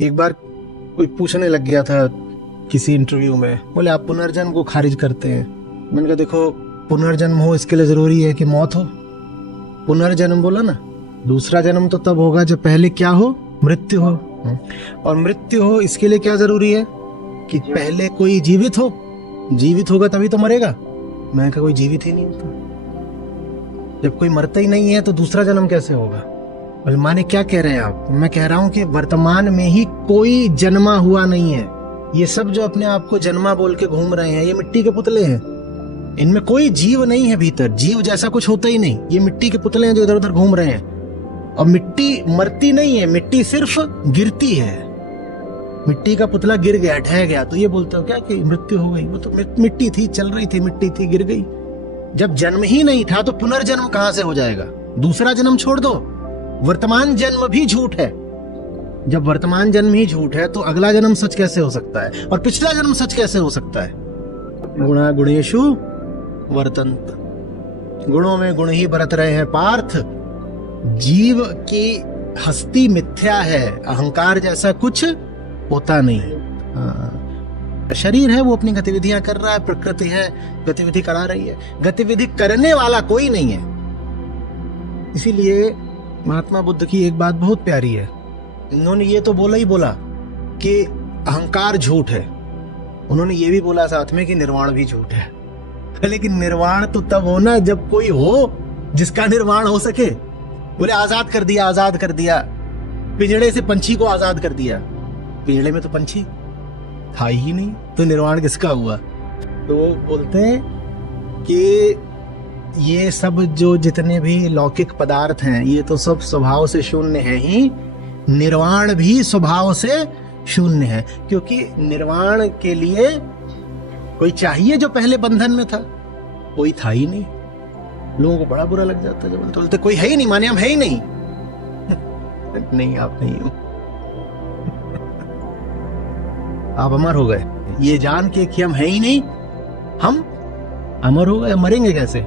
एक बार कोई पूछने लग गया था किसी इंटरव्यू में, बोले आप पुनर्जन्म को खारिज करते हैं। मैंने कहा देखो, पुनर्जन्म हो इसके लिए जरूरी है कि मौत हो? पुनर्जन्म बोला ना, दूसरा जन्म तो तब होगा जब पहले क्या हो, मृत्यु हो। और मृत्यु हो इसके लिए क्या जरूरी है कि पहले कोई जीवित हो। जीवित होगा तभी तो मरेगा। मैं कहा कोई जीवित ही नहीं होता। जब कोई मरता ही नहीं है तो दूसरा जन्म कैसे होगा? बोले माने क्या कह रहे हैं आप? मैं कह रहा हूं कि वर्तमान में ही कोई जन्मा हुआ नहीं है। ये सब जो अपने आप को जन्मा बोल के घूम रहे हैं, ये मिट्टी के पुतले हैं। इनमें कोई जीव नहीं है भीतर, जीव जैसा कुछ होता ही नहीं। ये मिट्टी के पुतले हैं जो इधर उधर घूम रहे हैं। और मिट्टी मरती नहीं है, मिट्टी सिर्फ गिरती है। मिट्टी का पुतला गिर गया, ढह गया, तो ये बोलते हो क्या कि मृत्यु हो गई? वो तो मिट्टी थी, चल रही थी, मिट्टी थी, गिर गई। जब जन्म ही नहीं था तो पुनर्जन्म कहां से हो जाएगा? दूसरा जन्म छोड़ दो, वर्तमान जन्म भी झूठ है। जब वर्तमान जन्म ही झूठ है तो अगला जन्म सच कैसे हो सकता है? और पिछला जन्म सच कैसे हो सकता है? गुणा गुणेषु वर्तन्त, गुणों में गुण ही बरत रहे हैं पार्थ। जीव की हस्ती मिथ्या है, अहंकार जैसा कुछ होता नहीं। शरीर है, वो अपनी गतिविधियां कर रहा है, प्रकृति है गतिविधि करा रही है, गतिविधि करने वाला कोई नहीं है। इसीलिए महात्मा बुद्ध की एक बात बहुत प्यारी है। उन्होंने ये तो बोला ही बोला कि अहंकार झूठ है, उन्होंने ये भी बोला साथ में कि निर्वाण भी झूठ है। लेकिन निर्वाण तो तब होना जब कोई हो जिसका निर्वाण हो सके। बोले आजाद कर दिया, आजाद कर दिया, पिंजड़े से पंछी को आजाद कर दिया। पिंजड़े में तो पंछी था ही नहीं, तो निर्वाण किसका हुआ? तो वो बोलते हैं कि ये सब जो जितने भी लौकिक पदार्थ हैं, ये तो सब स्वभाव से शून्य है ही, निर्वाण भी स्वभाव से शून्य है। क्योंकि निर्वाण के लिए कोई चाहिए जो पहले बंधन में था, कोई था ही नहीं। लोगों को बड़ा बुरा लग जाता है जब बोलते कोई है ही नहीं, माने हम है ही नहीं। नहीं, आप नहीं हो, आप अमर हो गए। ये जान के कि हम है ही नहीं, हम अमर हो गए। मरेंगे कैसे?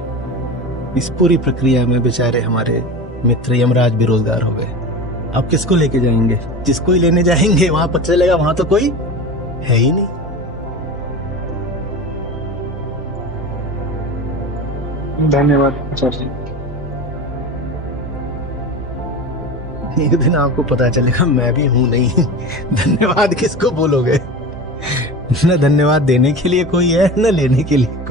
इस पूरी प्रक्रिया में बेचारे हमारे मित्र यमराज बेरोजगार हो गए। अब किसको लेके जाएंगे? जिसको ही लेने जाएंगे वहां पता चलेगा वहां तो कोई है ही नहीं। धन्यवाद आचार्य जी। एक दिन आपको पता चलेगा मैं भी हूं नहीं। धन्यवाद किसको बोलोगे? न धन्यवाद देने के लिए कोई है, न लेने के लिए।